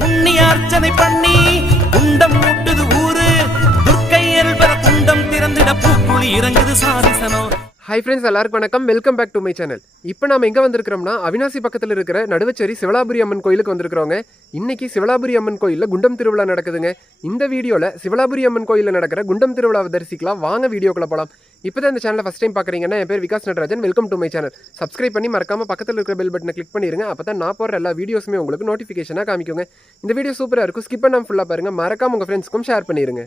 புண்ணிய அர்ச்சனை பண்ணி குண்டம் மூட்டுது ஊரு. துர்க்கை பெற குண்டம் திறந்திட பூக்குழி இறங்குது சாதிசனம் ஹை ஃப்ரெண்ட்ஸ் எல்லாருக்கும் வணக்கம். Welcome back to my channel இப்போ நம்ம எங்கே வந்திருக்கிறோம்னா அவினாசி பக்கத்தில் இருக்கிற நடுவச்சேரி சிவலாபுரி அம்மன் கோயிலுக்கு வந்திருக்கிறோங்க. இன்றைக்கி சிவலாபுரி அம்மன் கோயிலில் குண்டம் திருவிழா நடக்குதுங்க. இந்த வீடியோவில் சிவலாபுரி அம்மன் கோயிலில் நடக்கிற குண்டம் திருவிழாவை தரிசிக்கலாம். வாங்க வீடியோக்குள்ள போகலாம் இப்போ தான் இந்த சேனலை ஃபஸ்ட் டைம் பார்க்குறீங்கன்னா என் பேர் Vikas Natarajan. Welcome to my channel subscribe பண்ணி மறக்காமல் பக்கத்தில் இருக்கிற பெல் பட்டனை கிளிக் பண்ணிடுங்க அப்போ தான் நான் போகிற எல்லா வீடியோஸுமே உங்களுக்கு நோட்டிஃபிகேஷனாக காமிக்குங்க. இந்த வீடியோ சூப்பராக இருக்கும். ஸ்கிப் பண்ணாமல் ஃபுல்லாக பாருங்க. மறக்காம உங்கள் ஃப்ரெண்ட்ஸ்க்கும் ஷேர் பண்ணிடுங்க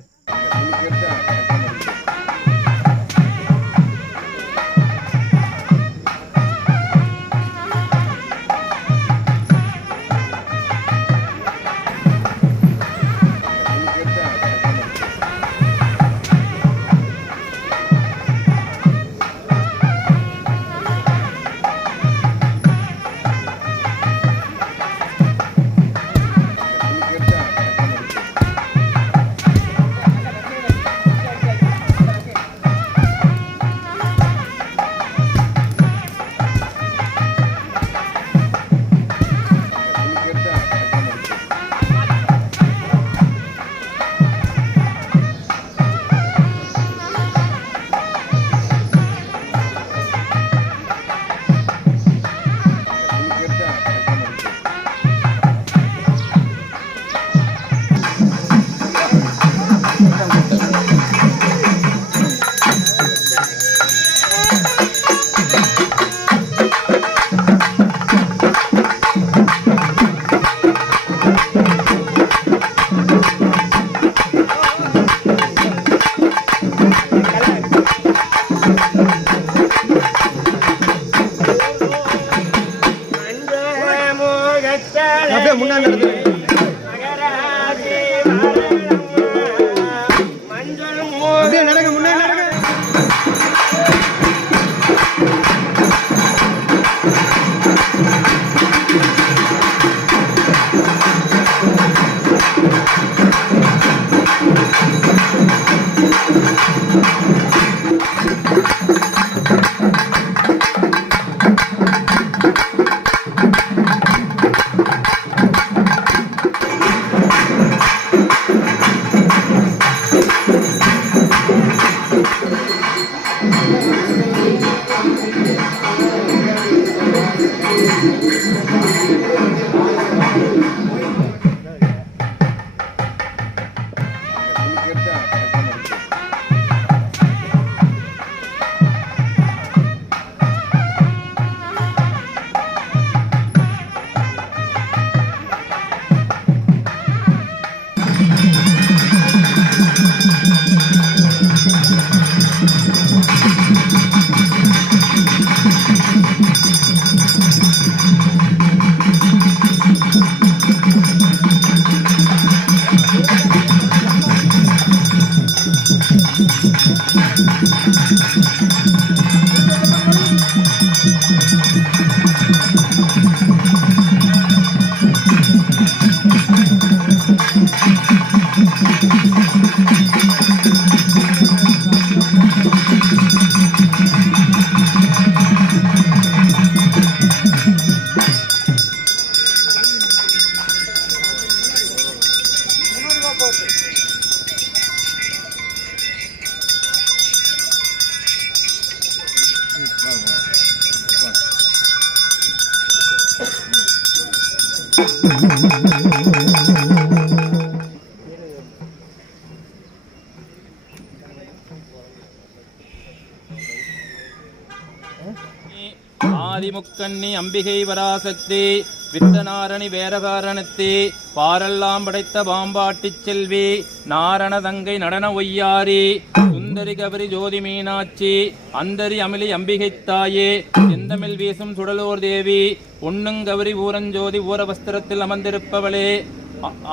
ஆதிமுக்கண்ணி அம்பிகை வராசக்தி வித்தநாரணி வேரகாரணத்தி பாரெல்லாம் படைத்த பாம்பாட்டிச் செல்வி நாரண தங்கை நடன ஒய்யாரி சுந்தரி கபரி ஜோதி மீனாட்சி அந்தரி அமிலி அம்பிகை தாயே செந்தமிழ் வீசும் சுடலோர் தேவி பொன்னுங்கவரி ஊரஞ்சோதி ஊரவஸ்திரத்தில் அமர்ந்திருப்பவளே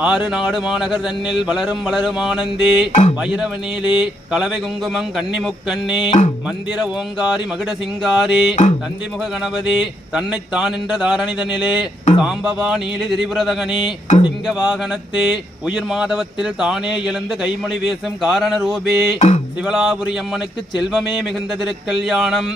ஆறு நாடு மாநகர் தன்னில் வளரும் வளரும் ஆனந்தி. வைரவ நீலி கலவை குங்குமம் கன்னிமுக்கண்ணி மந்திர ஓங்காரி மகிட சிங்காரி தந்திமுக கணபதி தன்னைத்தான் தானின்ற தாரணிதனிலே சாம்பவா நீலி திரிபுரதகனி சிங்க வாகனத்தே உயிர் மாதவத்தில் தானே எழுந்து கைமொழி வீசும் காரண ரூபி சிவலாபுரி அம்மனுக்கு செல்வமே மிகுந்த திருக்கல்யாணம்.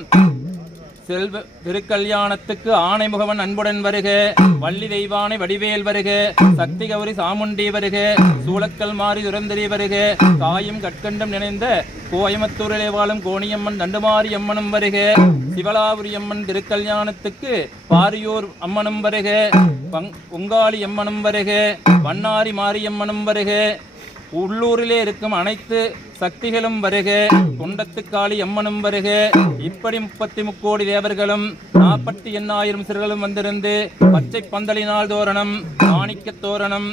செல்வ திருக்கல்யாணத்துக்கு ஆணைமுகவன் அன்புடன் வருக. வள்ளி தெய்வானை வடிவேல் வருக. சக்தி கௌரி சாமுண்டி வருக. சூளக்கல் மாறி துரந்தரி வருக. தாயும் கட்கண்டம் நினைந்த கோயமத்தூரிலே வாழும் கோணியம்மன் தண்டுமாரி அம்மனும் வருக. சிவலாபுரி அம்மன் திருக்கல்யாணத்துக்கு பாரியூர் அம்மனும் வருக. பங்- பொங்காளி அம்மனும் வருக. வண்ணாரி மாரியம்மனும் வருக. உள்ளூரிலே இருக்கும் அனைத்து சக்திகளும் வருக குண்டத்துக்காளி அம்மனும் வருக. இப்படி முப்பத்தி முக்கோடி தேவர்களும் நாற்பத்தி எண்ணாயிரம் சிறுகளும் வந்திருந்து பச்சை பந்தலினால் தோரணம் மாணிக்கத் தோரணம்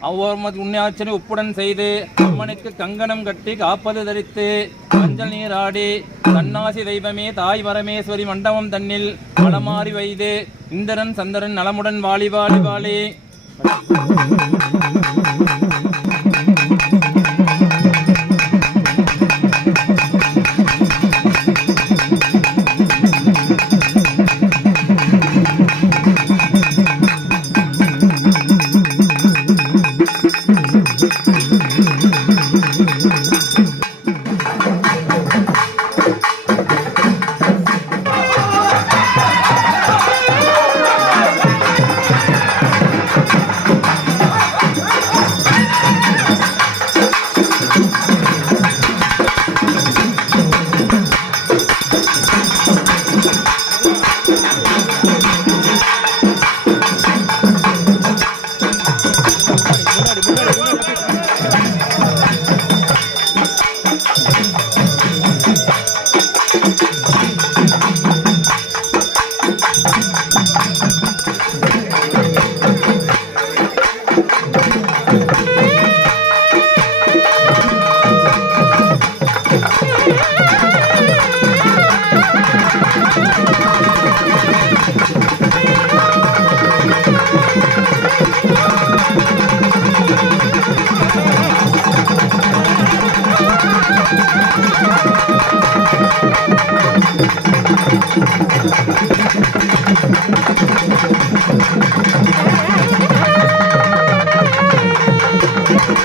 அவ்வொரு உண்மையாச்சனை ஒப்புடன் செய்து அம்மனுக்கு கங்கணம் கட்டி காப்பது தரித்து மஞ்சள் நீராடி தன்னாசி தெய்வமே தாய் பரமேஸ்வரி மண்டபம் தன்னில் மலமாறி வைது இந்திரன் சந்திரன் நலமுடன் வாலி வாழி வாழி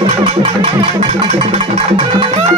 Thank you.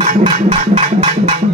先生。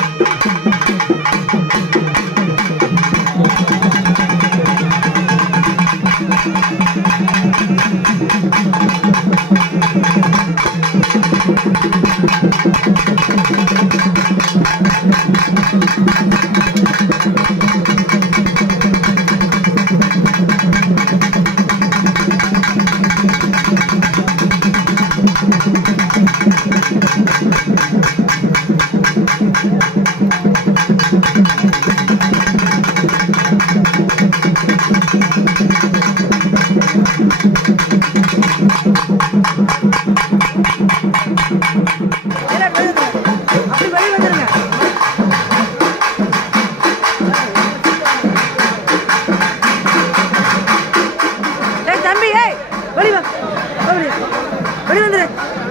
தம்பி ஏய் வெளிய வா. 快点，快！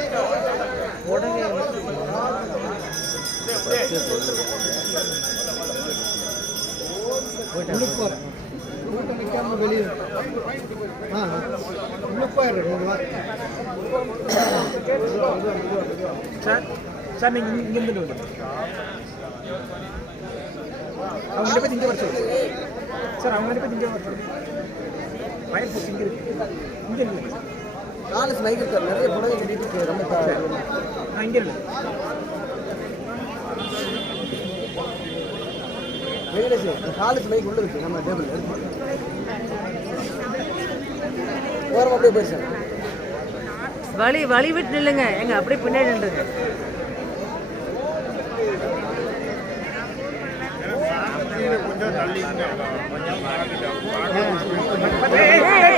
ஜட்டி ஓம் ஜட்டி ஓம் ஜட்டி சார் நீங்கள் இங்கே அவங்க ரெண்டு இங்கே வர சொல்லுங்க சார் அவங்க ரெண்டு இங்கே வர சொல்லுங்க ஃபயர் ஃபோர்ஸ் இங்கே இருக்கு இங்கே இல்லை நாலு ஸ்மைக்கர் சார் நிறைய புடவை கட்டிட்டு ரொம்ப நான் இங்கே இல்லை வெங்கடேஷ் நாலு ஸ்னைக் உள்ள இருக்கு நம்ம டேபிள் ஓரம் அப்படியே போயிடுச்சு வழி வழி விட்டு நில்லுங்க. எங்க அப்படியே பின்னாடி நின்றுங்க பெண்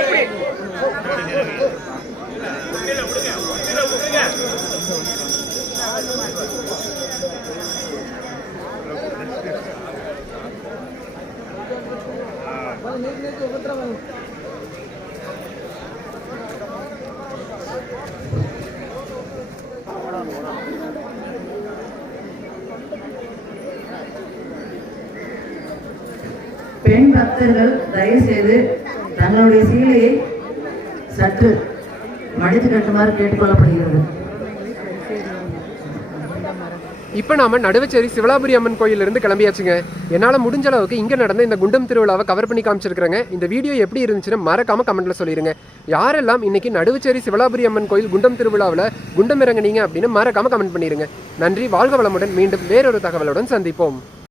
பக்தர்கள் தயவுசெய்து தங்களுடைய சீலையை சற்று மடித்து கட்டுமாறு கேட்டுக்கொள்ளப்படுகிறது. இப்போ நாம நடுவச்சேரி சிவலாபுரி அம்மன் கோயிலிருந்து கிளம்பியாச்சுங்க. என்னால் முடிஞ்ச அளவுக்கு இங்கே நடந்த இந்த குண்டம் திருவிழாவை கவர் பண்ணி காமிச்சிருக்கிறேங்க. இந்த வீடியோ எப்படி இருந்துச்சுன்னு மறக்காம கமெண்ட்ல சொல்லிடுங்க யாரெல்லாம் இன்னைக்கு நடுவச்சேரி சிவலாபுரி அம்மன் கோயில் குண்டம் திருவிழாவில் குண்டம் இறங்குனீங்க அப்படின்னு மறக்காம கமெண்ட் பண்ணிடுங்க நன்றி வாழ்க வளமுடன். மீண்டும் வேறொரு தகவலுடன் சந்திப்போம்.